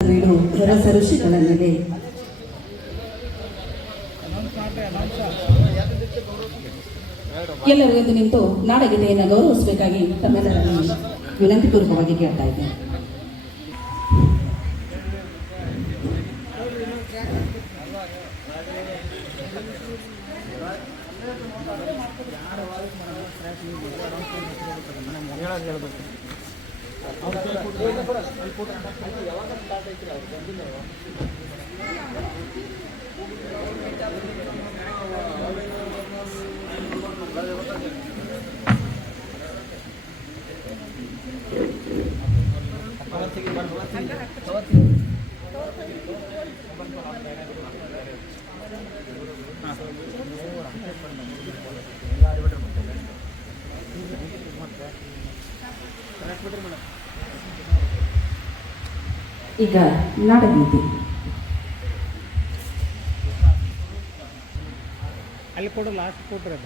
ಬೀಡು ರಸ ಋಷಿಗಳ ಎಲ್ಲರೂ ಎದ್ದು ನಿಂತು ನಾಡಗೀತೆಯನ್ನು ಗೌರವಿಸಬೇಕಾಗಿ ತಮ್ಮೆಲ್ಲರನ್ನು ವಿನಂತಿಪೂರ್ವಕವಾಗಿ ಕೇಳ್ತಾ ಇದ್ದೇನೆ. ಯಾವಾಗ ಸ್ಟಾರ್ಟ್ ಐತ್ರಿ ಅವ್ರು ಬಂದಿಲ್ಲ ಈಗ ನಾಡಗೀತೆ. ಅಲ್ಲಿ ಕೊಡು ಲಾಸ್ಟ್ ಕೊಟ್ರೆ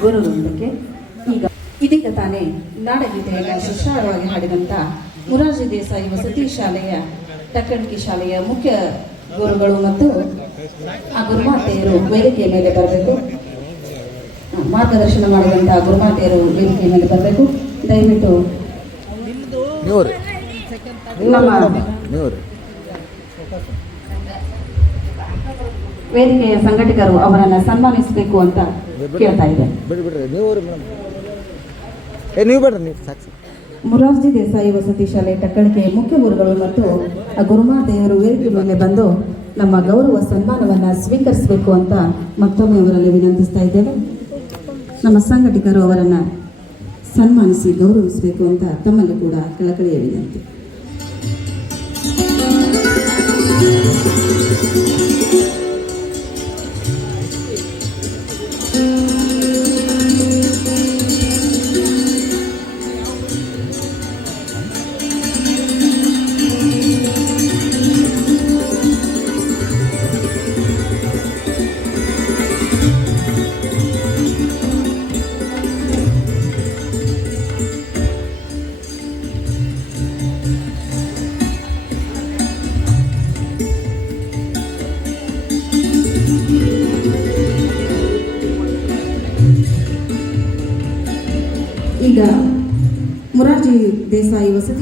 ಗುರುವೃಂದಕ್ಕೆ ಈಗ ಇದೀಗ ತಾನೇ ನಾಡಗೀತೆಯನ್ನು ಸುಶ್ರಾವ್ಯವಾಗಿ ಹಾಡಿದಂಥ ಮುರಾರ್ಜಿ ದೇಸಾಯಿ ವಸತಿ ಶಾಲೆಯ ತಕ್ಕಣಿಕೆ ಶಾಲೆಯ ಮುಖ್ಯ ಗುರುಗಳು ಮತ್ತು ಆ ಗುರುಮಾತೆಯರು ವೇದಿಕೆಯ ಮೇಲೆ ಬರಬೇಕು. ಮಾರ್ಗದರ್ಶನ ಮಾಡಿದಂಥ ಗುರುಮಾತೆಯರು ವೇದಿಕೆಯ ಮೇಲೆ ಬರಬೇಕು. ದಯವಿಟ್ಟು ನಮ್ಮ ವೇದಿಕೆಯ ಸಂಘಟಕರು ಅವರನ್ನು ಸನ್ಮಾನಿಸಬೇಕು ಅಂತ ಕೇಳ್ತಾ ಇದೆ ಬಿಡ್ರಿ ಬಿಡ್ರಿ. ನೀವು ರೀ ಮೇಡಮ್. ಏ ನೀವು ಬಿಡ್ರಿ ನೀವು ಸಾಕು. ಸಾಕು. ಮುರಾರ್ಜಿ ದೇಸಾಯಿ ವಸತಿ ಶಾಲೆ ಟಕ್ಕಳಿಕೆ ಮುಖ್ಯ ಗುರುಗಳು ಮತ್ತು ಆ ಗುರುಮಾತೆಯರು ವೇದಿಕೆ ಮೇಲೆ ಬಂದು ನಮ್ಮ ಗೌರವ ಸನ್ಮಾನವನ್ನು ಸ್ವೀಕರಿಸಬೇಕು ಅಂತ ಮತ್ತೊಮ್ಮೆ ಅವರಲ್ಲಿ ವಿನಂತಿಸ್ತಾ ಇದ್ದೇವೆ. ನಮ್ಮ ಸಂಘಟಕರು ಅವರನ್ನು ಸನ್ಮಾನಿಸಿ ಗೌರವಿಸಬೇಕು ಅಂತ ತಮ್ಮಲ್ಲಿ ಕೂಡ ಕಳಕಳಿಯ ವಿನಂತಿ. you.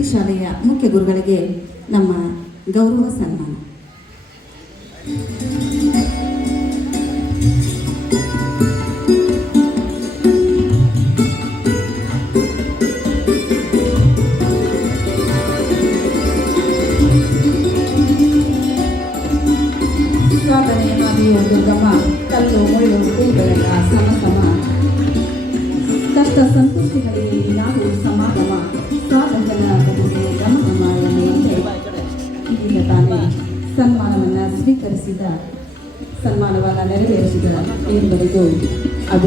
ಶಾಲೆಯ ಮುಖ್ಯ ಗುರುಗಳಿಗೆ ನಮ್ಮ ಗೌರವ ಸನ್ಮಾನ.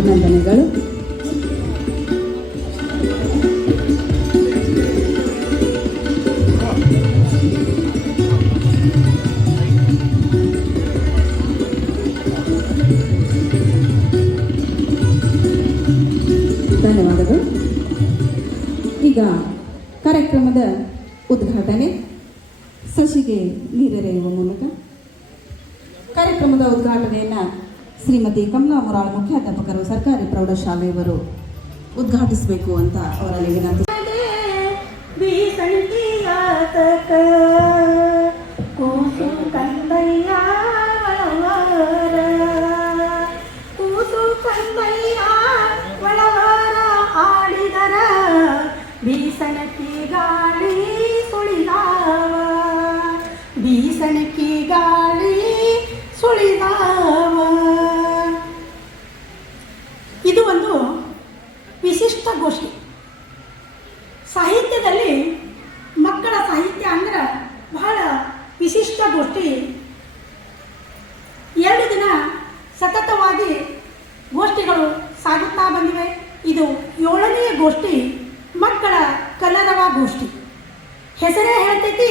ಅಭಿನಂದನೆಗಳು. ಧನ್ಯವಾದಗಳು. ಈಗ ಕಾರ್ಯಕ್ರಮದ ಉದ್ಘಾಟನೆ ಸಸಿಗೆ ನೀರೆರೆಯುವ ಮೂಲಕ. ಕಾರ್ಯಕ್ರಮದ ಉದ್ಘಾಟನೆಯನ್ನು ಶ್ರೀಮತಿ ಕಮಲಾ ಮುರಾಳ್ ಮುಖ್ಯಾಧ್ಯಾಪಕರು ಸರ್ಕಾರಿ ಪ್ರೌಢಶಾಲೆಯವರು ಉದ್ಘಾಟಿಸಬೇಕು ಅಂತ ಅವರಲ್ಲಿ ವಿನಂತಿ. ಬೀಸಣಿಯಾತಕ ಹೆಸರೇ ಹೇಳ್ತೈತಿ,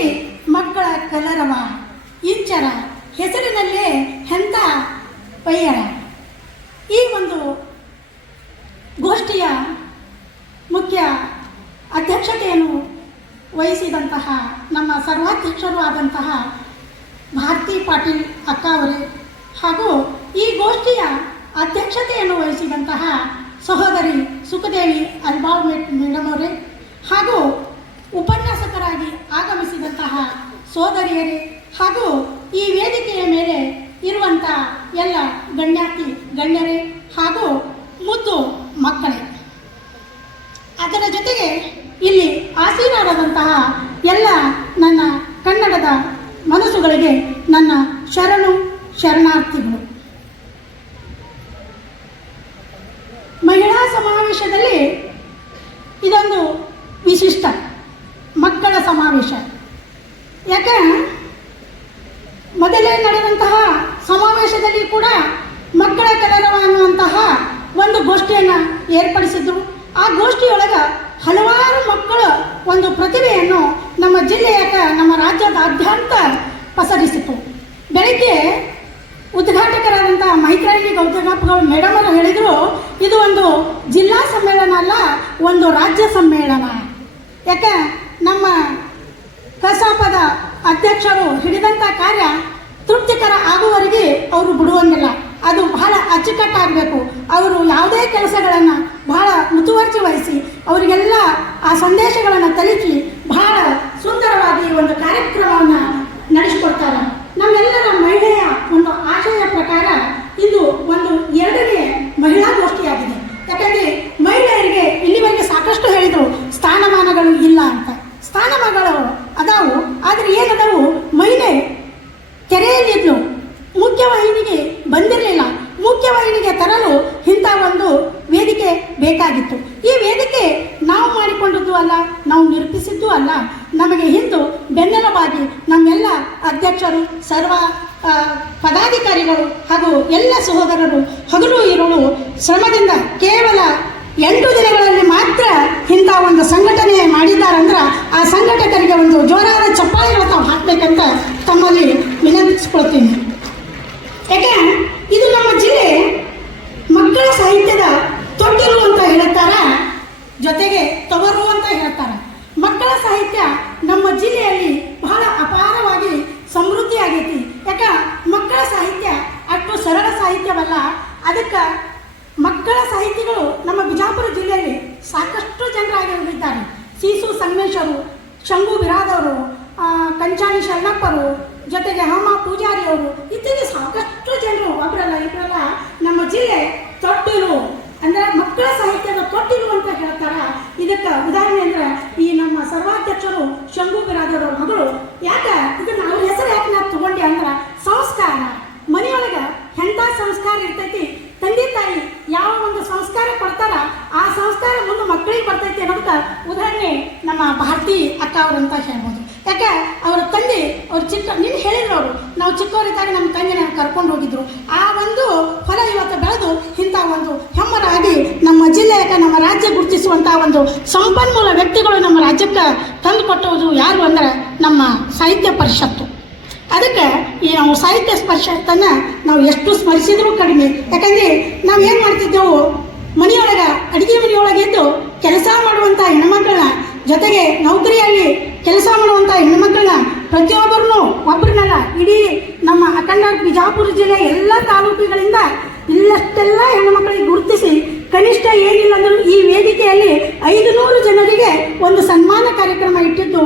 ಮಕ್ಕಳ ಕಲರವ. ಇಂಚರ, ಹೆಸರಿನಲ್ಲೇ ಎಂಥ ಪಯ್ಯರ ಈ ಒಂದು ಗೋಷ್ಠಿಯ ಮುಖ್ಯ ಅಧ್ಯಕ್ಷತೆಯನ್ನು ವಹಿಸಿದಂತಹ ನಮ್ಮ ಸರ್ವಾಧ್ಯಕ್ಷರು ಆದಂತಹ ಭಾರತಿ ಪಾಟೀಲ್ ಅಕ್ಕ ಅವರೇ ಹಾಗೂ ಈ ಗೋಷ್ಠಿಯ ಅಧ್ಯಕ್ಷತೆಯನ್ನು ವಹಿಸಿದಂತಹ ಸಹೋದರಿ ಸುಖದೇವಿ ಅಲ್ಬಾವ್ ಮೇಡಮ್ ಅವರೇ ಹಾಗೂ ಉಪನ್ಯಾಸಕರಾಗಿ ಆಗಮಿಸಿದಂತಹ ಸೋದರಿಯರೇ ಹಾಗೂ ಈ ವೇದಿಕೆಯ ಮೇಲೆ ಇರುವಂಥ ಎಲ್ಲ ಗಣ್ಯಾತಿ ಗಣ್ಯರೇ ಹಾಗೂ ಮುದ್ದು ಮಕ್ಕಳೇ. ಅದರ ಜೊತೆಗೆ ಇಲ್ಲಿ ಆಸೀನರಾದಂತಹ ಎಲ್ಲ ನನ್ನ ಕನ್ನಡದ ಮನಸ್ಸುಗಳಿಗೆ ನನ್ನ ಶರಣು, ಶರಣಾರ್ಥಿಗಳು. ಮಹಿಳಾ ಸಮಾವೇಶದಲ್ಲಿ ಇದೊಂದು ವಿಶಿಷ್ಟ. ಮಕ್ಕಳ ಸಮಾವೇಶ. ಯಾಕೆ? ಮೊದಲೇ ನಡೆದಂತಹ ಸಮಾವೇಶದಲ್ಲಿ ಕೂಡ ಮಕ್ಕಳ ಕಲರವ ಅನ್ನುವಂತಹ ಒಂದು ಗೋಷ್ಠಿಯನ್ನು ಏರ್ಪಡಿಸಿದ್ರು ಆ ಗೋಷ್ಠಿಯೊಳಗೆ ಹಲವಾರು ಮಕ್ಕಳು ಒಂದು ಪ್ರತಿಭೆಯನ್ನು ನಮ್ಮ ಜಿಲ್ಲೆಯ ನಮ್ಮ ರಾಜ್ಯದಾದ್ಯಂತ ಪಸರಿಸಿತು ಬೆಳಗ್ಗೆ ಉದ್ಘಾಟಕರಾದಂಥ ಮೈತ್ರಾಯಿ ಗೌತಮಪ್ಪಗಳು ಮೇಡಮ್ ಅವರು ಹೇಳಿದರು, ಇದು ಒಂದು ಜಿಲ್ಲಾ ಸಮ್ಮೇಳನ ಅಲ್ಲ, ಒಂದು ರಾಜ್ಯ ಸಮ್ಮೇಳನ. ಯಾಕೆ? ನಮ್ಮ ಕಸಾಪದ ಅಧ್ಯಕ್ಷರು ಹಿಡಿದಂಥ ಕಾರ್ಯ ತೃಪ್ತಿಕರ ಆಗುವವರೆಗೆ ಅವರು ಬಿಡುವಂಗಿಲ್ಲ. ಅದು ಬಹಳ ಅಚ್ಚುಕಟ್ಟಾಗಬೇಕು. ಅವರು ಯಾವುದೇ ಕೆಲಸಗಳನ್ನು ಬಹಳ ಮುತುವರ್ಜಿ ವಹಿಸಿ, ಅವರಿಗೆಲ್ಲ ಆ ಸಂದೇಶಗಳನ್ನು ತಲುಪಿ ಬಹಳ ಸುಂದರವಾಗಿ ಒಂದು ಕಾರ್ಯಕ್ರಮವನ್ನು ನಡೆಸಿಕೊಡ್ತಾರೆ ನಮ್ಮೆಲ್ಲರ ಮಹಿಳೆಯ ಒಂದು ಆಶಯ ಪ್ರಕಾರ ಇದು ಒಂದು ಎರಡನೇ ಮಹಿಳಾ ಗೋಷ್ಠಿಯಾಗಿದೆ ಯಾಕಂದರೆ ಮಹಿಳೆಯರಿಗೆ ಇಲ್ಲಿವರೆಗೆ ಸಾಕಷ್ಟು ಹೇಳಿದರು ಸ್ಥಾನಮಾನಗಳು ಇಲ್ಲ ಅಂತ ಸ್ಥಾನಮಾನಗಳು ಅದಾವು ಆದರೆ ಏನದಾವು ಮಹಿಳೆ ಕೆರೆಯಲ್ಲಿದ್ಲು ಮುಖ್ಯವಾಹಿನಿಗೆ ಬಂದಿರಲಿಲ್ಲ ಮುಖ್ಯವಾಹಿನಿಗೆ ತರಲು ಇಂಥ ಒಂದು ವೇದಿಕೆ ಬೇಕಾಗಿತ್ತು ಈ ವೇದಿಕೆ ನಾವು ಮಾಡಿಕೊಂಡದ್ದು ಅಲ್ಲ ನಾವು ನಿರೂಪಿಸಿದ್ದು ಅಲ್ಲ ನಮಗೆ ಹಿಂದು ಬೆನ್ನೆಲುಬಾಗಿ ನಮ್ಮೆಲ್ಲ ಅಧ್ಯಕ್ಷರು ಸರ್ವ ಆ, ಪದಾಧಿಕಾರಿಗಳು ಹಾಗೂ ಎಲ್ಲ ಸಹೋದರರು ಹಗಲು ಇರುಳು ಶ್ರಮದಿಂದ ಕೇವಲ ಎಂಟು ದಿನಗಳಲ್ಲಿ ಮಾತ್ರ ಇಂಥ ಒಂದು ಸಂಘಟನೆ ಮಾಡಿದ್ದಾರಂದ್ರೆ ಆ ಸಂಘಟಕರಿಗೆ ಒಂದು ಜೋರಾದ ಚಪ್ಪಾಳಿಗಳು ತಾವು ಹಾಕಬೇಕಂತ ತಮ್ಮಲ್ಲಿ ವಿನಂತಿಸ್ಕೊಳ್ತೀನಿ. ಯಾಕೆ? ಇದು ನಮ್ಮ ಜಿಲ್ಲೆ ಮಕ್ಕಳ ಸಾಹಿತ್ಯದ ತೊಟ್ಟಿಲು ಅಂತ ಹೇಳ್ತಾರ? ಜೊತೆಗೆ ತವರು ಅಂತ ಹೇಳ್ತಾರ? ಮಕ್ಕಳ ಸಾಹಿತ್ಯ ನಮ್ಮ ಜಿಲ್ಲೆಯಲ್ಲಿ ಬಹಳ ಅಪಾರವಾಗಿ ಸಮೃದ್ಧಿ ಆಗೈತಿ ಯಾಕ? ಮಕ್ಕಳ ಸಾಹಿತ್ಯ ಅಷ್ಟು ಸರಳ ಸಾಹಿತ್ಯವಲ್ಲ. ಅದಕ್ಕೆ ಮಕ್ಕಳ ಸಾಹಿತಿಗಳು ನಮ್ಮ ಬಿಜಾಪುರ ಜಿಲ್ಲೆಯಲ್ಲಿ ಸಾಕಷ್ಟು ಜನರು ಶಂಭು ಬಿರಾದವರು ಕಂಚಾಣಿ ಶರಣಪ್ಪರು, ಜೊತೆಗೆ ಹಮ್ಮ ಪೂಜಾರಿ ಅವರು ಇತ್ತೀಚೆಗೆ ಸಾಕಷ್ಟು ಜನರು ಒಬ್ಬರಲ್ಲ ಇಬ್ಬರಲ್ಲ ನಮ್ಮ ಜಿಲ್ಲೆ ತೊಟ್ಟಿಲು. ಅಂದ್ರೆ ಮಕ್ಕಳ ಸಾಹಿತ್ಯದ ತೊಟ್ಟಿಲು ಅಂತ ಹೇಳ್ತಾರ. ಇದಕ್ಕೆ ಉದಾಹರಣೆ ಅಂದರೆ ಈ ನಮ್ಮ ಸರ್ವಾಧ್ಯಕ್ಷರು ಶಂಭು ಬಿರಾದವರ ಮಗಳು. ಯಾಕೆ? ಇದನ್ನು ಅವ್ರ ಹೆಸರು ಯಾಕೆ ನಾವು ತಗೊಂಡೆ ಅಂದ್ರೆ ಸಂಸ್ಕಾರ. ಮನೆಯೊಳಗೆ ಎಂಥ ಸಂಸ್ಕಾರ ಇರ್ತೈತಿ? ತಂದೆ ತಾಯಿ ಯಾವ ಒಂದು ಸಂಸ್ಕಾರ ಕೊಡ್ತಾರ, ಆ ಸಂಸ್ಕಾರ ಮುಂದೆ ಮಕ್ಕಳಿಗೆ ಬರ್ತೈತಿ ಅನ್ನೋದಕ್ಕೆ ಉದಾಹರಣೆ ನಮ್ಮ ಭಾರತಿ ಅಕ್ಕ ಅವರು ಅಂತ ಹೇಳ್ಬೋದು. ಯಾಕೆ, ಅವರ ತಂದೆ, ಅವ್ರ ಚಿಕ್ಕ, ನಿನ್ನ ಹೇಳಿದ್ರು ಅವರು, ನಾವು ಚಿಕ್ಕವರಿದ್ದಾಗ ನಮ್ಮ ತಂಗಿನ ಕರ್ಕೊಂಡು ಹೋಗಿದ್ರು. ಆ ಒಂದು ಫಲ ಇವತ್ತು ಬೆಳೆದು ಇಂಥ ಒಂದು ಹೆಮ್ಮರಾಗಿ ನಮ್ಮ ಜಿಲ್ಲೆಯಾಗ ನಮ್ಮ ರಾಜ್ಯ ಗುರುತಿಸುವಂಥ ಒಂದು ಸಂಪನ್ಮೂಲ ವ್ಯಕ್ತಿಗಳು ನಮ್ಮ ರಾಜ್ಯಕ್ಕೆ ತಂದು ಕೊಟ್ಟುವುದು ಯಾರು ಅಂದ್ರೆ ನಮ್ಮ ಸಾಹಿತ್ಯ ಪರಿಷತ್ತು. ಅದಕ್ಕೆ ಈ ನಾವು ಸಾಹಿತ್ಯ ಸ್ಪರ್ಶತನ್ನ ನಾವು ಎಷ್ಟು ಸ್ಮರಿಸಿದ್ರೂ ಕಡಿಮೆ. ಯಾಕಂದ್ರೆ ನಾವು ಏನು ಮಾಡ್ತಿದ್ದೆವು? ಮನೆಯೊಳಗೆ, ಅಡುಗೆ ಮನೆಯೊಳಗೆ ಇದ್ದು ಕೆಲಸ ಮಾಡುವಂಥ ಹೆಣ್ಮಕ್ಳನ್ನ, ಜೊತೆಗೆ ನೌಕರಿಯಲ್ಲಿ ಕೆಲಸ ಮಾಡುವಂಥ ಹೆಣ್ಮಕ್ಳನ್ನ ಪ್ರತಿಯೊಬ್ಬರನ್ನು ಒಬ್ಬರನ್ನಲ್ಲ ಇಡೀ ನಮ್ಮ ಅಖಂಡ ಬಿಜಾಪುರ ಜಿಲ್ಲೆ ಎಲ್ಲ ತಾಲೂಕುಗಳಿಂದ ಇಲ್ಲಷ್ಟೆಲ್ಲ ಹೆಣ್ಣುಮಕ್ಕಳಿಗೆ ಗುರುತಿಸಿ ಕನಿಷ್ಠ ಏನಿಲ್ಲ ಅಂದರೂ ಈ ವೇದಿಕೆಯಲ್ಲಿ ಐದು ನೂರು ಜನರಿಗೆ ಒಂದು ಸನ್ಮಾನ ಕಾರ್ಯಕ್ರಮ ಇಟ್ಟಿದ್ದು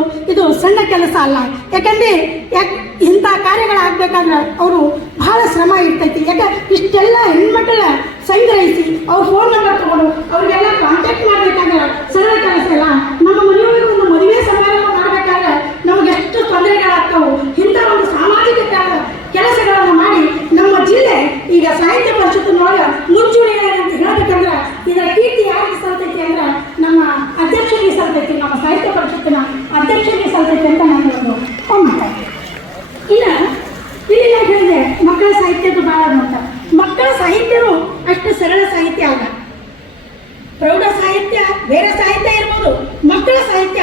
ಅಲ್ಲ. ಯಾಕಂದ್ರೆ ಯಾಕೆ ಇಂಥ ಕಾರ್ಯಗಳಾಗಬೇಕಾದ್ರೆ ಅವರು ಬಹಳ ಶ್ರಮ ಇರ್ತೈತಿ. ಯಾಕೆ ಇಷ್ಟೆಲ್ಲ ಹೆಣ್ಮಕ್ಳ ಸಂಗ್ರಹಿಸಿ ಅವ್ರ ಫೋನ್ ನಂಬರ್ ತಗೊಂಡು ಅವ್ರಿಗೆಲ್ಲ ಕಾಂಟ್ಯಾಕ್ಟ್ ಮಾಡಬೇಕಾದ್ರೆ ಸರಳ ಕೆಲಸ ಇಲ್ಲ ನಮ್ಮ ಮನೆಯೊಳಗೆ ಒಂದು ಮದುವೆ ಸಮಾರಂಭ ಮಾಡಬೇಕಾದ್ರೆ ನಮ್ಗೆ ಎಷ್ಟು ತೊಂದರೆಗಳಾಗ್ತಾವು ಇಂಥ ಒಂದು ಸಾಮಾಜಿಕ ಕ- ಕೆಲಸಗಳನ್ನು ಮಾಡಿ ನಮ್ಮ ಜಿಲ್ಲೆ ಈಗ ಸಾಹಿತ್ಯ ಪರಿಷತ್ತಿನೊಳಗೆ ಮುಂಚೂಣಿಯಲ್ಲಿ ಅಂತ ಹೇಳ್ಬೇಕಂದ್ರೆ ಇದರ ಕೀರ್ತಿ ಯಾರಿಗೆ ಸಲ್ತೈತಿ ಅಂದ್ರೆ ನಮ್ಮ ಅಧ್ಯಕ್ಷರಿಗೆ ಸಲ್ತೈತಿ ನಮ್ಮ ಸಾಹಿತ್ಯ ಪರಿಷತ್ತಿನ ಅಧ್ಯಕ್ಷರಿಗೆ ಸಲ್ತೈತಿ ಅಂತ ನಾನು ಒಂದು ಒಮ್ಮತ ಇನ್ನು ಇಲ್ಲಿ ನಾನು ಹೇಳಿದೆ ಮಕ್ಕಳ ಸಾಹಿತ್ಯದ ಭಾಳ ಅಂತ ಮಕ್ಕಳ ಸಾಹಿತ್ಯರು ಅಷ್ಟು ಸರಳ ಸಾಹಿತ್ಯ ಅಲ್ಲ. ಪ್ರೌಢ ಸಾಹಿತ್ಯ, ಬೇರೆ ಸಾಹಿತ್ಯ ಇರ್ಬೋದು, ಮಕ್ಕಳ ಸಾಹಿತ್ಯ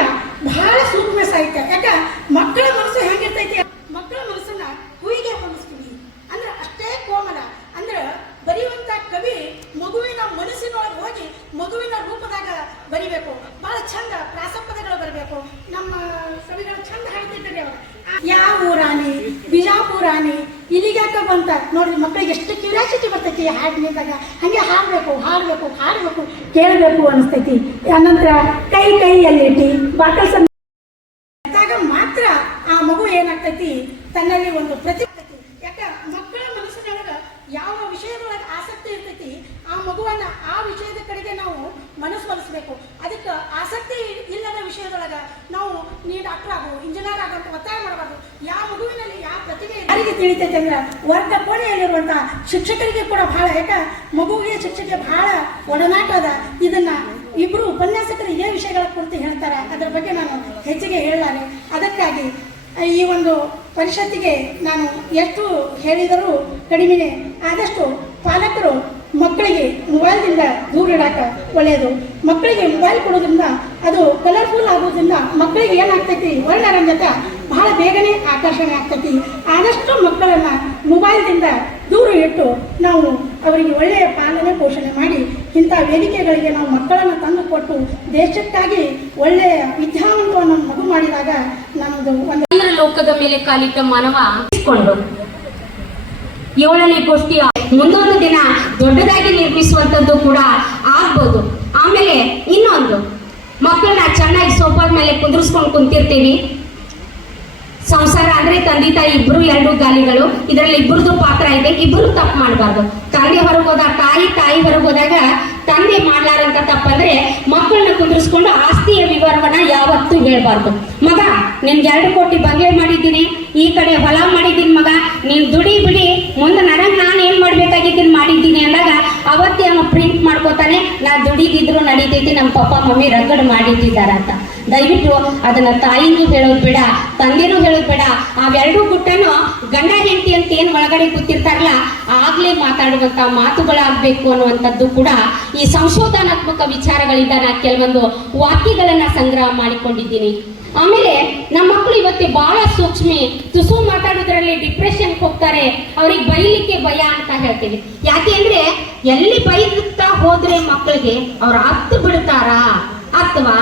ಬಹಳ ಸೂಕ್ಷ್ಮ ಸಾಹಿತ್ಯ ಯಾಕ ಮಕ್ಕಳ ಮನಸ್ಸು ಹೆಂಗಿರ್ತೈತಿ ಮಕ್ಕಳ ಮನಸ್ಸನ್ನ ಹೂವಿಗೆ ಹೊಲಿಸ್ತೀವಿ ಅಂದ್ರೆ ಅಷ್ಟೇ ಕೋಮಲ ಅಂದ್ರೆ ಬರೆಯುವಂತ ಕವಿ ಮಗುವಿನ ಮನಸ್ಸಿನೊಳಗೆ ಹೋಗಿ ಮಗುವಿನ ರೂಪದಾಗ ಬರಿಬೇಕು ಬಹಳ ಚಂದ ಪ್ರಾಸಪದಗಳು ಬರಬೇಕು ನಮ್ಮ ಕವಿಗಳು ಚಂದ ಹಾಡ್ತಿದ್ದಾರೆ ಅವರು ಯಾವ ಊರಾಣಿ ಬಿಜಾಪುರಾಣಿ ಇಲ್ಲಿಗ್ಯಾಕ ನೋಡಿ ಮಕ್ಕಳಿಗೆ ಎಷ್ಟು ಕ್ಯೂರಿಯಾಸಿಟಿ ಬರ್ತೈತಿ ಹಾಡ್ ನಿಂತಾಗ ಹಂಗೆ ಹಾಡಬೇಕು ಹಾಡಬೇಕು ಹಾಡಬೇಕು, ಕೇಳಬೇಕು ಅನಿಸ್ತೈತಿ. ಅನಂತರ ಕೈ ಕೈಯಲ್ಲಿಟ್ಟಿ ಬಾಕಲ್ ಸಂ ಇದ್ದಾಗ ಮಾತ್ರ ಆ ಮಗು ಏನಾಗ್ತೈತಿ ತನ್ನಲ್ಲಿ ಒಂದು ಪ್ರತಿ ಯಾಕ ಮಕ್ಕಳ ಮನಸ್ಸಿನೊಳಗ ಯಾವ ವಿಷಯದೊಳಗೆ ಆಸಕ್ತಿ ಇರ್ತೈತಿ ಆ ಮಗುವನ್ನ ಆ ವಿಷಯದ ಕಡೆಗೆ ನಾವು ಮನಸ್ಸು ಒಲಿಸ್ಬೇಕು ಅದಕ್ಕೆ ಆಸಕ್ತಿ ಇಲ್ಲದ ವಿಷಯದೊಳಗ ನಾವು ನೀ ಡಾಕ್ಟರ್ ಆಗು ಇಂಜಿನಿಯರ್ ಆಗು ಅಂತ ಒತ್ತಾಯ ಮಾಡಬಾರ್ದು ಯಾವ ಮಗುವಿನಲ್ಲಿ ಯಾವ ಪ್ರತಿಭೆ ತಿಳಿತೈತೆ ಅಂದ್ರೆ ವರ್ಗ ಕೋಣೆಯಲ್ಲಿರುವಂತ ಶಿಕ್ಷಕರಿಗೆ ಕೂಡ ಬಹಳ, ಯಾಕ, ಮಗುವಿಗೆ ಶಿಕ್ಷಕರಿಗೆ ಬಹಳ ಒಡನಾಟ ಅದ. ಇದನ್ನ ಇಬ್ರು ಉಪನ್ಯಾಸಕರು ಏ ವಿಷಯಗಳ ಕುರಿತು ಹೇಳ್ತಾರೆ. ಅದರ ಬಗ್ಗೆ ನಾನು ಹೆಚ್ಚಿಗೆ ಹೇಳಲಾರೆ. ಅದಕ್ಕಾಗಿ ಈ ಒಂದು ಪರಿಷತ್ತಿಗೆ ನಾನು ಎಷ್ಟು ಹೇಳಿದರೂ ಕಡಿಮೆನೆ ಆದಷ್ಟು ಪಾಲಕರು ಮಕ್ಕಳಿಗೆ ಮೊಬೈಲ್ದಿಂದ ದೂರ ಇಡಾಕ ಒಳ್ಳೆಯದು. ಮಕ್ಕಳಿಗೆ ಮೊಬೈಲ್ ಕೊಡೋದ್ರಿಂದ ಅದು ಕಲರ್ಫುಲ್ ಆಗೋದ್ರಿಂದ ಮಕ್ಕಳಿಗೆ ಏನಾಗ್ತೈತಿ ವರ್ಣರಂಜಕ ಬಹಳ ಬೇಗನೆ ಆಕರ್ಷಣೆ ಆಗ್ತೈತಿ. ಆದಷ್ಟು ಮಕ್ಕಳನ್ನ ಮೊಬೈಲ್ದಿಂದ ದೂರ ಇಟ್ಟು ನಾವು ಅವರಿಗೆ ಒಳ್ಳೆಯ ಪಾಲನೆ, ಪೋಷಣೆ ಮಾಡಿ ಇಂಥ ವೇದಿಕೆಗಳಿಗೆ ನಾವು ಮಕ್ಕಳನ್ನು ತಂದು ಕೊಟ್ಟು ದೇಶಕ್ಕಾಗಿ ಒಳ್ಳೆಯ ವಿದ್ಯಾವಂತವನ್ನು ಮಗು ಮಾಡಿದಾಗ ನಮ್ಮದು ಒಂದು ಲೋಕದ ಮೇಲೆ ಕಾಲಿಟ್ಟ ಮಾನವ ಏಳನೇ ಗೋಷ್ಠಿಯ ಮುಂದೊಂದು ದಿನ ದೊಡ್ಡದಾಗಿ ನಿರ್ಮಿಸುವಂಥದ್ದು ಕೂಡ ಆಗ್ಬೋದು. ಆಮೇಲೆ ಇನ್ನೊಂದು, ಮಕ್ಕಳನ್ನ ಚೆನ್ನಾಗಿ ಸೋಫಾದ ಮೇಲೆ ಕುಂದ್ರಿಸ್ಕೊಂಡು ಕುಂತಿರ್ತೀವಿ. ಸಂಸಾರ ಅಂದ್ರೆ ತಂದೆ ತಾಯಿ ಇಬ್ರು ಎರಡು ಗಾಲಿಗಳು. ಇದರಲ್ಲಿ ಇಬ್ಬರದು ಪಾತ್ರ ಇದೆ. ಇಬ್ರು ತಪ್ಪು ಮಾಡಬಾರ್ದು. ತಂದೆ ಹೊರಗೆ ಹೋದಾಗ ತಾಯಿ ತಾಯಿ ಹೊರಗೆ ಹೋದಾಗ ತಂದೆ ಮಾಡ್ಲಾರಂತ ತಪ್ಪಂದ್ರೆ ಮಕ್ಕಳನ್ನ ಕುಂದಿರಿಸ್ಕೊಂಡು ಆಸ್ತಿಯ ವಿವರವನ್ನ ಯಾವತ್ತೂ ಹೇಳ್ಬಾರ್ದು. ಮಗ ನಿಮ್ಗೆ ಎರಡು ಕೋಟಿ ಬಂಗ್ಲೆ ಮಾಡಿದ್ದೀನಿ. ಈ ಕಡೆ ಹೊಲ ಮಾಡಿದ್ದೀನಿ ಮಗ. ನೀನ್ ದುಡಿ ಬಿಡಿ. ಮುಂದೆ ನನಗೆ ನಾನು ಏನ್ ಮಾಡ್ಬೇಕಾಗಿದ್ದೀನಿ ಮಾಡಿದ್ದೀನಿ ಅಂದಾಗ ಅವತ್ತೇ ಪ್ರಿಂಟ್ ಮಾಡ್ಕೋತಾನೆ, ನಾ ದುಡಿಗಿದ್ರು ನಡೀತೈತಿ ನಮ್ಮ ಪಪ್ಪ, ಮಮ್ಮಿ ರಗಡ್ ಮಾಡಿಟ್ಟಿದ್ದಾರ ಅಂತ ದಯವಿಟ್ಟು ಅದನ್ನ ತಾಯಿನೂ ಹೇಳೋದು ಬೇಡ, ತಂದೆನೂ ಹೇಳೋದು ಬೇಡ. ಅವೆರಡೂ ಗುಟ್ಟನು ಗಂಡ ಹೆಂಡತಿ ಅಂತ ಏನ್ ಒಳಗಡೆ ಕೂತಿರ್ತಾರಲ್ಲ, ಆಗ್ಲೇ ಮಾತಾಡುವಂತ ಮಾತುಗಳಾಗ್ಬೇಕು ಅನ್ನುವಂಥದ್ದು ಕೂಡ ಈ ಸಂಶೋಧನಾತ್ಮಕ ವಿಚಾರಗಳಿಂದ ನಾ ಕೆಲವೊಂದು ವಾಕ್ಯಗಳನ್ನ ಸಂಗ್ರಹ ಮಾಡಿಕೊಂಡಿದ್ದೀನಿ. ಆಮೇಲೆ ನಮ್ಮ ಮಕ್ಕಳು ಇವತ್ತು ಬಹಳ ಸೂಕ್ಷ್ಮಿ, ತುಸು ಮಾತಾಡೋದ್ರಲ್ಲಿ ಡಿಪ್ರೆಷನ್ ಹೋಗ್ತಾರೆ, ಅವ್ರಿಗೆ ಬೈಲಿಕ್ಕೆ ಭಯ ಅಂತ ಹೇಳ್ತೀವಿ. ಯಾಕೆ ಅಂದ್ರೆ ಎಲ್ಲಿ ಬೈದುತ್ತಾ ಹೋದ್ರೆ ಮಕ್ಕಳಿಗೆ ಅವ್ರು ಹತ್ತು ಬಿಡ್ತಾರಾ? ಅಥವಾ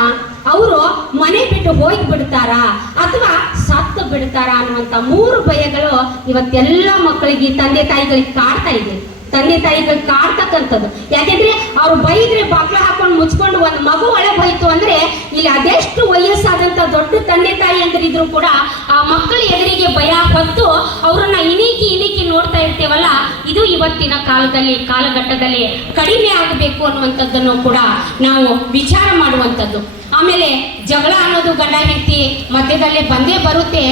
ಅವರು ಮನೆ ಬಿಟ್ಟು ಹೋಗಿ ಬಿಡ್ತಾರಾ ಅಥವಾ ಸತ್ತು ಬಿಡ್ತಾರಾ ಅನ್ನುವಂತ ಮೂರು ಭಯಗಳು ಇವತ್ತೆಲ್ಲ ಮಕ್ಕಳಿಗೆ ತಂದೆ ತಾಯಿಗಳಿಗೆ ಕಾಡ್ತಾ ಇದೆ. ತಂದೆ ತಾಯಿಗಳು ಕಾಡ್ತಕ್ಕಂಥದ್ದು. ಯಾಕೆಂದ್ರೆ ಅವ್ರು ಬೈದ್ರೆ ಬಾಕ್ಲ ಹಾಕೊಂಡು ಮುಚ್ಕೊಂಡು ಒಂದು ಮಗು ಒಳಗೆ ಹೋಯ್ತು ಅಂದ್ರೆ ಇಲ್ಲಿ ಅದೆಷ್ಟು ವಯಸ್ಸಾದಂತ ದೊಡ್ಡ ತಂದೆ ತಾಯಿ ಅಂದ್ರಿದ್ರು ಕೂಡ ಆ ಮಕ್ಕಳ ಎದುರಿಗೆ ಭಯ ಹೊತ್ತು ಅವ್ರನ್ನ ಇಣೀಕಿ ಇಣೀಕಿ ನೋಡ್ತಾ ಇರ್ತೇವಲ್ಲ, ಇದು ಇವತ್ತಿನ ಕಾಲದಲ್ಲಿ, ಕಾಲಘಟ್ಟದಲ್ಲಿ ಕಡಿಮೆ ಆಗಬೇಕು ಅನ್ನುವಂಥದ್ದನ್ನು ಕೂಡ ನಾವು ವಿಚಾರ ಮಾಡುವಂಥದ್ದು. ಆಮೇಲೆ ಜಗಳ ಅನ್ನೋದು ಗಂಡ ಹೆಂಡತಿ ಮಧ್ಯದಲ್ಲೇ ಬಂದೇ ಬರುತ್ತೆ.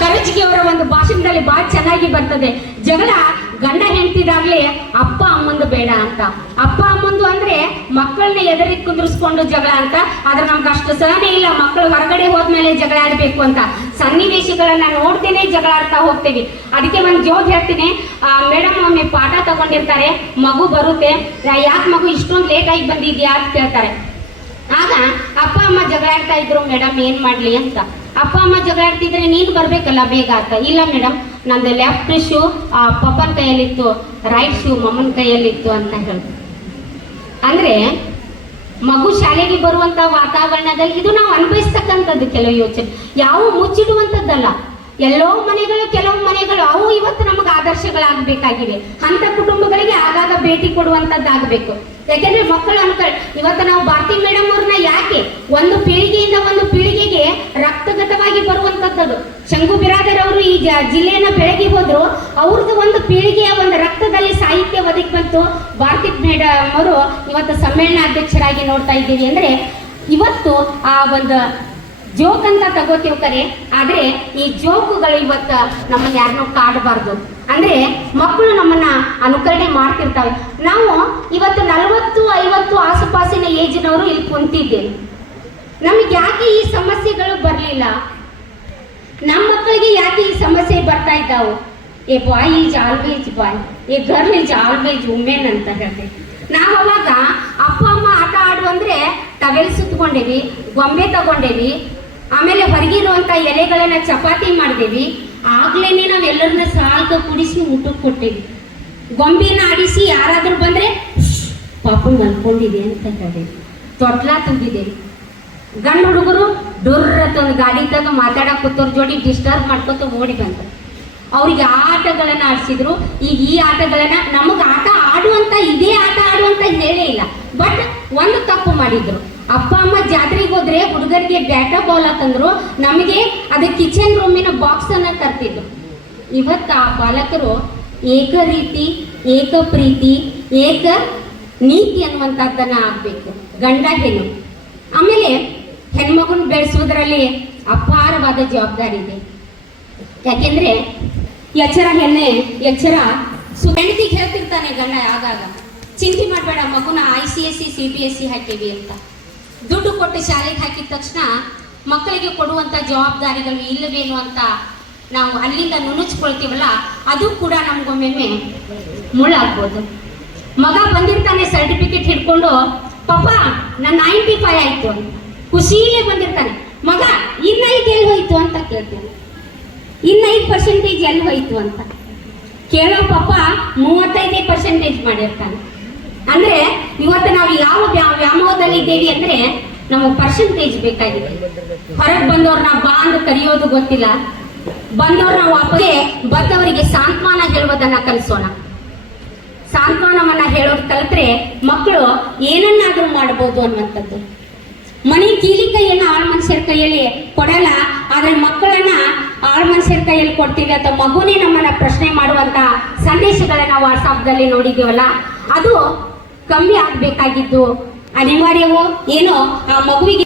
ಕರಜಿಗೆ ಅವರ ಒಂದು ಭಾಷಣದಲ್ಲಿ ಬಹಳ ಚೆನ್ನಾಗಿ ಬರ್ತದೆ. ಜಗಳ ಗಂಡ ಹೆಂಡತಿದಾಗ್ಲಿ ಅಪ್ಪ ಅಮ್ಮಂದು ಬೇಡ ಅಂತ. ಅಪ್ಪ ಅಮ್ಮಂದು ಅಂದ್ರೆ ಮಕ್ಕಳನ್ನ ಎದರಿ ಕುಂದ್ರಿಸ್ಕೊಂಡು ಜಗಳ ಅಂತ. ಆದ್ರೆ ನಮ್ಗೆ ಅಷ್ಟು ಸಹನೆ ಇಲ್ಲ. ಮಕ್ಕಳು ಹೊರಗಡೆ ಹೋದ್ಮೇಲೆ ಜಗಳ ಆಡ್ಬೇಕು ಅಂತ. ಸನ್ನಿವೇಶಗಳನ್ನ ನೋಡ್ತೇನೆ ಜಗಳ ಆಡ್ತಾ ಹೋಗ್ತೇವೆ. ಅದಕ್ಕೆ ಒಂದು ಜೋಕ್ ಹೇಳ್ತೀನಿ. ಮೇಡಮ್ ಒಮ್ಮೆ ಪಾಠ ತಗೊಂಡಿರ್ತಾರೆ. ಮಗು ಬರುತ್ತೆ. ಯಾಕೆ ಮಗು ಇಷ್ಟೊಂದು ಲೇಟ್ ಆಗಿ ಬಂದಿದ್ಯಾ ಅಂತ ಕೇಳ್ತಾರೆ. ಆಗ ಅಪ್ಪ ಅಮ್ಮ ಜಗಳ ಆಡ್ತಾ ಇದ್ರು ಮೇಡಮ್ ಏನ್ ಮಾಡ್ಲಿ? ಅಂತ. ಅಪ್ಪ, ಅಮ್ಮ ಜಗಳಾಡ್ತಿದ್ರೆ ನೀನು ಬರ್ಬೇಕಲ್ಲ ಬೇಗ ಅಂತ. ಇಲ್ಲ ಮೇಡಮ್ ನಂದು ಲೆಫ್ಟ್ ಶೂ ಆ ಪಪ್ಪನ ಕೈಯಲ್ಲಿತ್ತು ರೈಟ್ ಶೂ ಮಮ್ಮನ ಕೈಯಲ್ಲಿತ್ತು ಅಂತ ಹೇಳಿದ್ರು ಅಂದ್ರೆ, ಮಗು ಶಾಲೆಗೆ ಬರುವಂತ ವಾತಾವರಣದಲ್ಲಿ ಇದು ನಾವು ಅನ್ಭವಿಸ್ತಕ್ಕಂಥದ್ದು ಕೆಲವು ಯೋಚನೆ. ಯಾವ ಮುಚ್ಚಿಡುವಂಥದ್ದಲ್ಲ. ಎಲ್ಲೋ ಮನೆಗಳು, ಕೆಲವು ಮನೆಗಳು, ಅವು ಇವತ್ತು ನಮಗೆ ಆದರ್ಶಗಳಾಗಬೇಕಾಗಿವೆ. ಅಂತ ಕುಟುಂಬಗಳಿಗೆ ಆಗಾಗ ಭೇಟಿ ಕೊಡುವಂತದ್ದಾಗಬೇಕು ಯಾಕೆಂದ್ರೆ ಮಕ್ಕಳು ಅನ್ಕೊಳ್ ಇವತ್ತು ನಾವು ಭಾರತಿ ಮೇಡಮ್ ಅವ್ರನ್ನ ಯಾಕೆ ಒಂದು ಪೀಳಿಗೆಯಿಂದ ಒಂದು ಪೀಳಿಗೆಗೆ ರಕ್ತಗತವಾಗಿ ಬರುವಂತದ್ದು ಶಂಕು ಬಿರಾದರ್ ಅವರು ಈ ಜಿಲ್ಲೆಯನ್ನ ಬೆಳಗ್ಗೆ ಹೋದ್ರು, ಅವ್ರದ್ದು ಒಂದು ಪೀಳಿಗೆಯ ಒಂದು ರಕ್ತದಲ್ಲಿ ಸಾಹಿತ್ಯ ಒದಗಿ ಬಂತು. ಭಾರತಿ ಮೇಡಮ್ ಅವರು ಇವತ್ತು ಸಮ್ಮೇಳನಾಧ್ಯಕ್ಷರಾಗಿ ನೋಡ್ತಾ ಇದ್ದೀವಿ. ಅಂದ್ರೆ ಇವತ್ತು ಆ ಒಂದು ಜೋಕ್ ಅಂತ ತಗೋತೀವಿ ಕರೆ, ಆದ್ರೆ ಈ ಜೋಕುಗಳು ಇವತ್ತ ನಮ್ಮನ್ನ ಯಾರನ್ನೂ ಕಾಡಬಾರ್ದು. ಅಂದ್ರೆ ಮಕ್ಕಳು ನಮ್ಮನ್ನ ಅನುಕರಣೆ ಮಾಡ್ತಿರ್ತಾವೆ. ನಾವು ಇವತ್ತು ನಲವತ್ತು, ಐವತ್ತು ಆಸುಪಾಸಿನ ಏಜಿನವರು ಇಲ್ಲಿ ಕುಂತಿದ್ದೇವೆ ನಮಗೆ ಯಾಕೆ ಈ ಸಮಸ್ಯೆಗಳು ಬರಲಿಲ್ಲ? ನಮ್ಮ ಮಕ್ಕಳಿಗೆ ಯಾಕೆ ಈ ಸಮಸ್ಯೆ ಬರ್ತಾ ಇದ್ದಾವೆ? ಏ ಬಾಯ್ ಈಜ್ ಆಲ್ವೇಜ್ ಬಾಯ್ ಏ ಗರ್ಲ್ ಈಜ್ ಆಲ್ವೇಜ್ ವುಮೆನ್ ಅಂತ ಹೇಳ್ತೀವಿ ನಾವು ಅವಾಗ ಅಪ್ಪ, ಅಮ್ಮ ಆಟ ಆಡು ಅಂದ್ರೆ ಟವೆಲ್ ಸುತ್ಕೊಂಡೇವಿ ಗೊಂಬೆ ತಗೊಂಡೇವಿ ಆಮೇಲೆ ಹೊರಗಿರುವಂತ ಎಲೆಗಳನ್ನ ಚಪಾತಿ ಮಾಡಿದೀವಿ. ಆಗ್ಲೇನೆ ನಾವೆಲ್ಲರನ್ನ ಸಾಲ್ಕ ಕುಡಿಸಿ ಊಟಕ್ಕೆ ಕೊಟ್ಟೇವಿ. ಗೊಂಬೆನ ಆಡಿಸಿ ಯಾರಾದ್ರೂ ಬಂದ್ರೆ ಪಾಪ ಮಲ್ಕೊಂಡಿದೆ ಅಂತ ಹೇಳಿದೆ. ತೊಟ್ಲ ತುಂಬಿದ್ದೇವೆ ಗಂಡು ಹುಡುಗರು ಡುರ್ರತ್ ಒಂದು ಗಾಡಿ ತಗ ಮಾತಾಡಕ್ ಕೂತೋರ್ ಜೋಡಿ ಡಿಸ್ಟರ್ಬ್ ಮಾಡ್ಕೊತ ಓಡಿ ಬಂದ್ರು. ಅವ್ರಿಗೆ ಆಟಗಳನ್ನ ಆಡಿಸಿದ್ರು. ಈಗ ಈ ಆಟಗಳನ್ನ ನಮಗ್ ಆಟ ಆಡುವಂತ, ಇದೇ ಆಟ ಆಡುವಂತ ಹೇಳೇ ಇಲ್ಲ. ಬಟ್ ಒಂದು ತಪ್ಪು ಮಾಡಿದ್ರು. ಅಪ್ಪ ಅಮ್ಮ ಜಾತ್ರೆಗೆ ಹೋದ್ರೆ ಹುಡುಗರಿಗೆ ಬ್ಯಾಟ ಬಾಲ್ ತಂದ್ರು ನಮಗೆ ಅದು ಕಿಚನ್ ರೂಮಿನ ಬಾಕ್ಸ್ ಅನ್ನ ತರ್ತಿದ್ರು. ಇವತ್ತು ಆ ಬಾಲಕರು ಏಕ ರೀತಿ, ಏಕ ಪ್ರೀತಿ, ಏಕ ನೀತಿ ಅನ್ನುವಂಥದ್ದನ್ನ ಆಗ್ಬೇಕು. ಗಂಡ, ಹೆಣ್ಣು. ಆಮೇಲೆ ಹೆಣ್ಮಗುನ್ ಬೆಳೆಸೋದ್ರಲ್ಲಿ ಅಪಾರವಾದ ಜವಾಬ್ದಾರಿ ಇದೆ. ಯಾಕೆಂದ್ರೆ ಎಚ್ಚರ, ಹೆಣ್ಣೆ, ಎಚ್ಚರ ಸು ಹೇಳ್ತಿರ್ತಾನೆ ಗಂಡ ಆಗಾಗ ಚಿಂತೆ ಮಾಡಬೇಡ, ಮಗುನ I C S C C B S C ಹಾಕಿವಿ ಅಂತ. ದುಡ್ಡು ಕೊಟ್ಟು ಶಾಲೆಗೆ ಹಾಕಿದ ತಕ್ಷಣ ಮಕ್ಕಳಿಗೆ ಕೊಡುವಂತ ಜವಾಬ್ದಾರಿಗಳು ಇಲ್ಲವೇನು ಅಂತ ನಾವು ಅಲ್ಲಿಂದ ನುಣುಚ್ಕೊಳ್ತೀವಲ್ಲ, ಅದು ಕೂಡ ನಮಗೊಮ್ಮೆ ಮುಳ್ಳಾಗ್ಬೋದು ಮಗ ಬಂದಿರ್ತಾನೆ ಸರ್ಟಿಫಿಕೇಟ್ ಹಿಡ್ಕೊಂಡು ಪಾಪ ನನ್ನ ನೈಂಟಿ ಫೈವ್ ಆಯ್ತು. ಖುಷಿಲೇ ಬಂದಿರ್ತಾನೆ, ಮಗ, ಇನ್ನೈದು ಎಲ್ಲಿ ಹೋಯ್ತು ಅಂತ ಕೇಳ್ತೀನಿ. ಇನ್ನೈದು ಪರ್ಸೆಂಟೇಜ್ ಎಲ್ಲಿ ಹೋಯ್ತು ಅಂತ. ಕೇಳೋ ಪಾಪ ಮೂವತ್ತೈದೇ ಪರ್ಸೆಂಟೇಜ್ ಮಾಡಿರ್ತಾನೆ. ಅಂದ್ರೆ ಇವತ್ತು ನಾವು ಯಾವ ವ್ಯಾ- ವ್ಯಾಮೋಹದಲ್ಲಿ ಇದ್ದೇವೆ ಅಂದ್ರೆ ನಮಗೆ ಪರ್ಸೆಂಟೇಜ್ ಬೇಕಾಗಿದೆ. ಹೊರಗೆ ಬಂದವ್ರನ್ನ ಬಾ ಅಂತ ಕರೆಯೋದು ಗೊತ್ತಿಲ್ಲ. ಬಂದವ್ರನ್ನ ವಾಪಸ್ಸೇ ಬಂದವರಿಗೆ ಸಾಂತ್ವನ ಹೇಳುವುದನ್ನ ಕಲಿಸೋಣ. ಸಾಂತ್ವನವನ್ನ ಹೇಳೋದು ಕಲಿತ್ರೆ ಮಕ್ಕಳು ಏನನ್ನಾದ್ರೂ ಮಾಡ್ಬೋದು ಅನ್ನುವಂಥದ್ದು. ಮನೆ ಕೀಲಿ ಕೈಯನ್ನ ಆಳ್ ಮನುಷ್ಯರ ಕೈಯಲ್ಲಿ ಕೊಡಲ್ಲ, ಆದ್ರೆ ಮಕ್ಕಳನ್ನ ಆಳ್ ಮನುಷ್ಯರ ಕೈಯಲ್ಲಿ ಕೊಡ್ತೀವಿ ಅಥವಾ ಮಗುನೇ ನಮ್ಮನ್ನ ಪ್ರಶ್ನೆ ಮಾಡುವಂತ ಸಂದೇಶಗಳನ್ನ ವಾಟ್ಸಾಪ್ದಲ್ಲಿ ನೋಡಿದೀವಲ್ಲ ಅದು ಕಮ್ಮಿ ಆಗ್ಬೇಕಾಗಿದ್ದು. ಅನಿವಾರ್ಯವೋ ಏನೋ ಆ ಮಗುವಿಗೆ